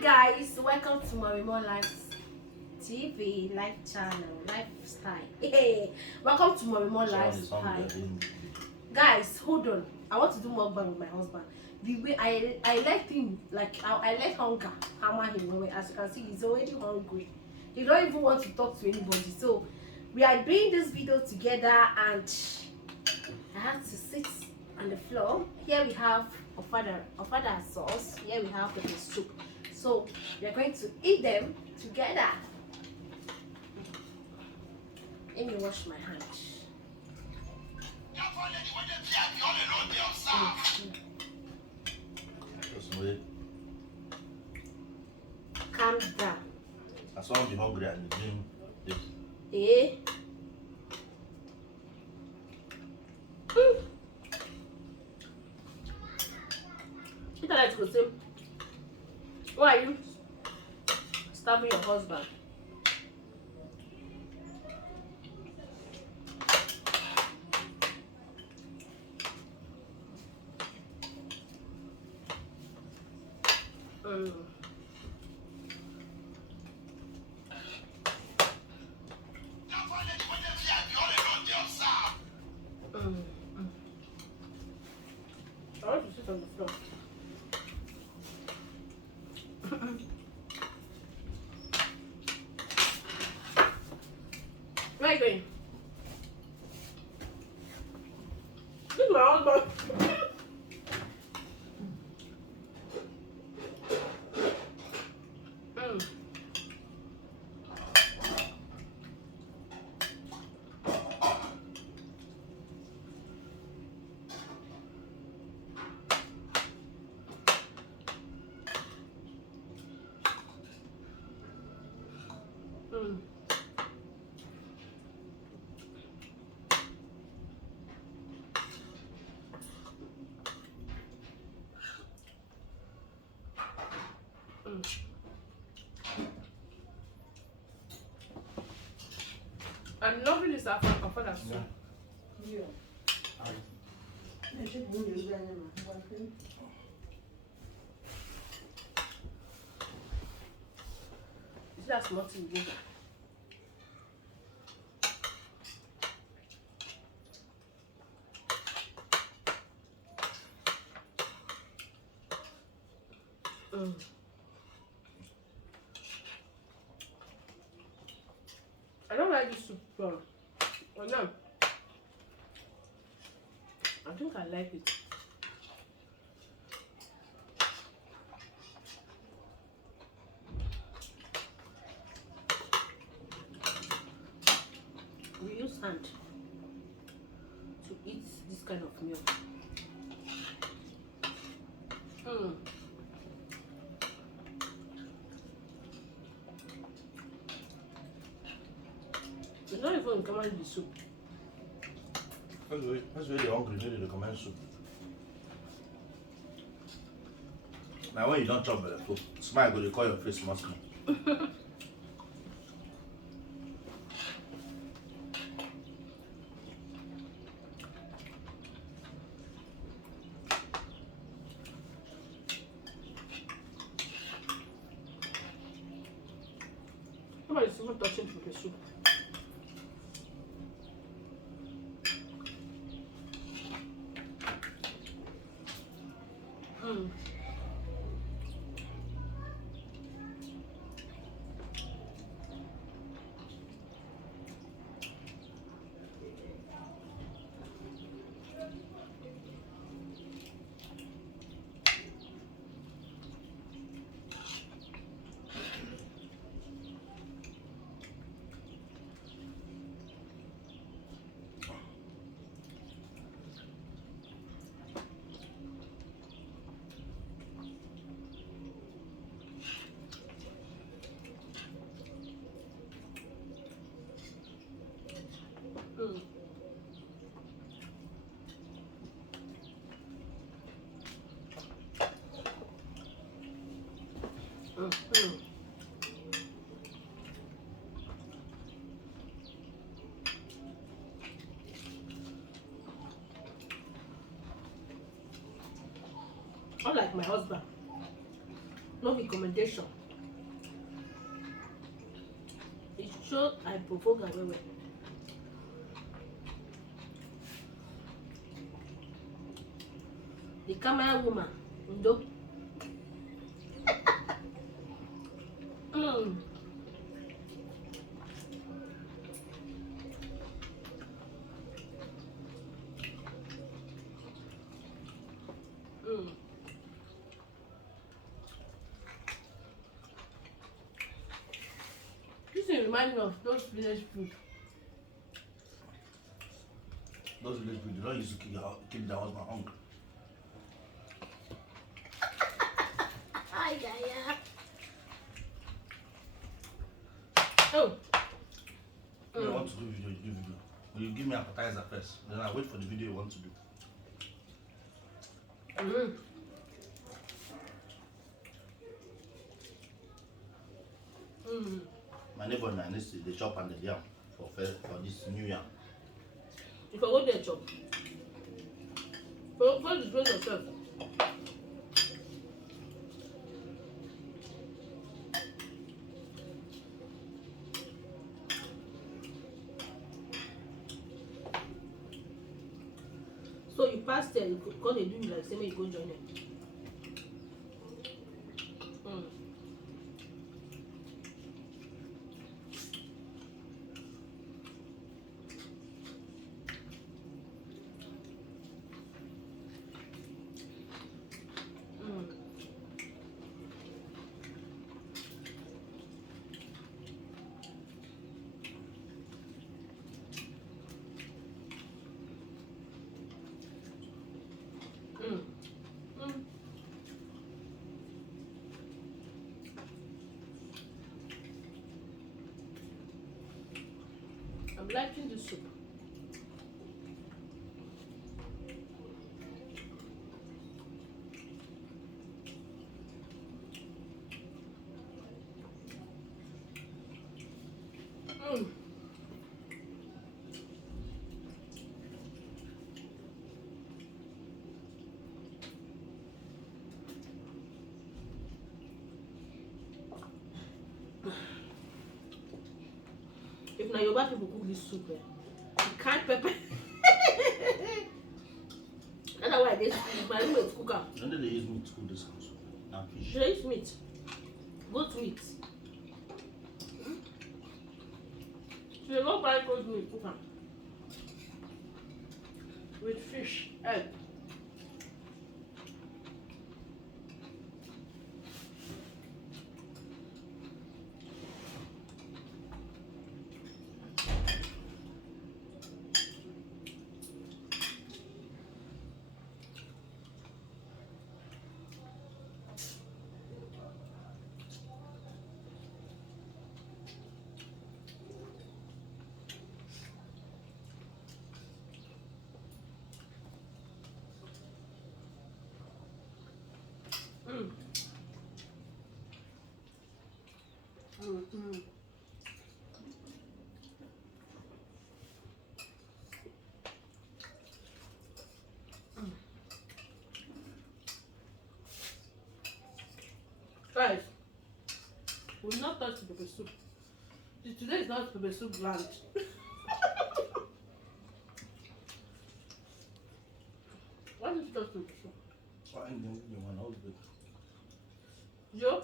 Guys, welcome to Morimo Life TV, life channel, lifestyle. Hey, welcome to Morimo Lifestyle. Guys, hold on. I want to do mukbang with my husband. The way I let him, like I let hunger hammer him. As you can see, he's already hungry. He don't even want to talk to anybody. So we are doing this video together, and I have to sit on the floor. Here we have ofada sauce. Here we have the soup. So we are going to eat them together. Let me wash my hands. Calm down. I saw him be hungry and doing this. Eh? You like to say, why are you starving your husband? I want to sit on the floor. Where are you going? This is my husband. I'm loving this after soup. Yeah. That's not in good. I don't like this soup. Oh no. I think I like it. We use hand to eat this kind of meal. It's not even common the soup. That's really hungry, maybe the command soup. Now when you don't chop better food, smile go, they call your face muscle. Nobody's even touching the soup. Unlike my husband, no be commendation. It show I provoke am well well. The camera woman, Ndo. Mm. Mm. This thing remind me of those village food. Those village people, they don't used to keep their husband hungry. Ay, ay, ay. Oh. When you want to do video, you do video. But you give me appetizer first. Then I wait for the video you want to do. Mm. Mm. My neighbor and I need to they chop and the yam for this new yam. If I go there chop, go disgrace yourself. So you pass there, you go dey do like say make you go join them. Mm. Mm. Mm. Mm. I'm liking this soup. Mm. If na Yoruba people cook this soup, you can't pepper. That's why they my roommate cook am. When did they use meat to cook this house? Now fish. She eat meat, goat meat. She dey go buy goat meat cook am with fish, egg. Mm. Mm. Guys, we'll not touch the pepper soup. Today is not pepper soup land. Why did you touch the pepper soup? Oh, and then you want all of it. Yo?